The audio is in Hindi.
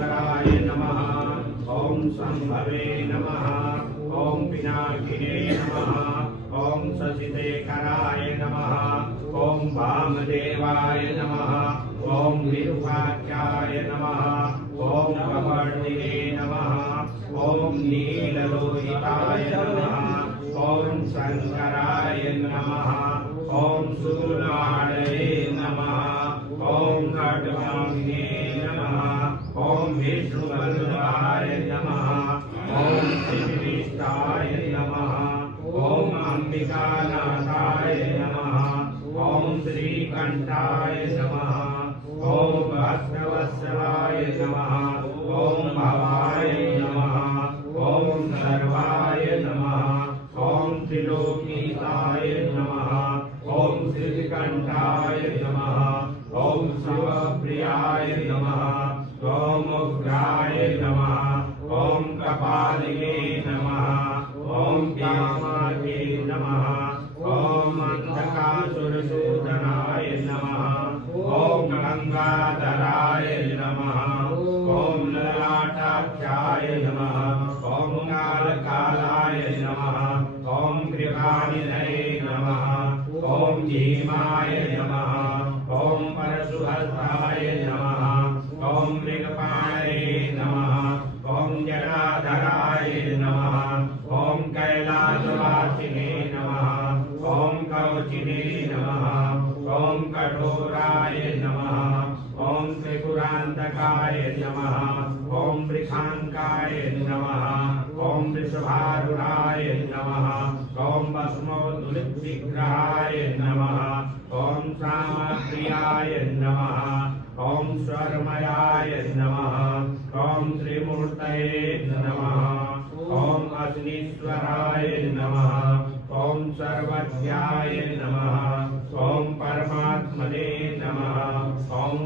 अग्नीश्वराय नमः। ओम संभवे नमः। ओम पिनाकिने नमः। ओम शशिशेखराय नमः। ओम वामदेवाय नमः। ओम विरूपाख्याय नमः। ओम कपर्दिने नमः। ओम नीललोहिताय नमः। ओम शंकराय नमः। ओम शूलाड़ये नमः। ओम खड्गाग्ने नमः। ओम विष्णुवल्लभाय नमः। ओम शिवनिष्ठाय नमः। ओम अंबिकानाथाय नमः। ओम श्रीकंठाय नमः। ओम भक्तवत्सलाय नमः। ओम भवाय नमः। ओम सर्वाय नमः। ओम त्रिलोकीताय नमः। ओम श्रीकंठाय नमः। ओम शिवप्रियाय नमः। ओम उग्राय नमः। ओम कपालिने नमः। ओम कामाय नमः। ओम अंधकासुरसूदनाय नमः। ओम गंगाधराय नमः। ओम ललाटाक्षाय नमः। ओम कालकालाय नमः। ओम कृपानिधये नमः। ओम धीमाय नमः। ओम परशुहस्ताय नमः। ओम मृगपाणे नमः। ओम जटाधराय नमः। ओम कैलासवासिने नमः। ओम कवचिने नमः। ओम कठोराय नमः। ओम त्रिपुरांतकाय नमः। ओम वृषांकाय नमः। ओम वृषभारूढ़ाय नमः। ओम भस्मोद्विग्रहाय नमः। ओम सामप्रियाय नमः। ओम स्वरमयाय नमः। ओम त्रिमूर्तये नमः। ओम अग्नीश्वराय नमः। ओम सर्वज्ञाय नमः। ओम परमात्मने नमः। ओम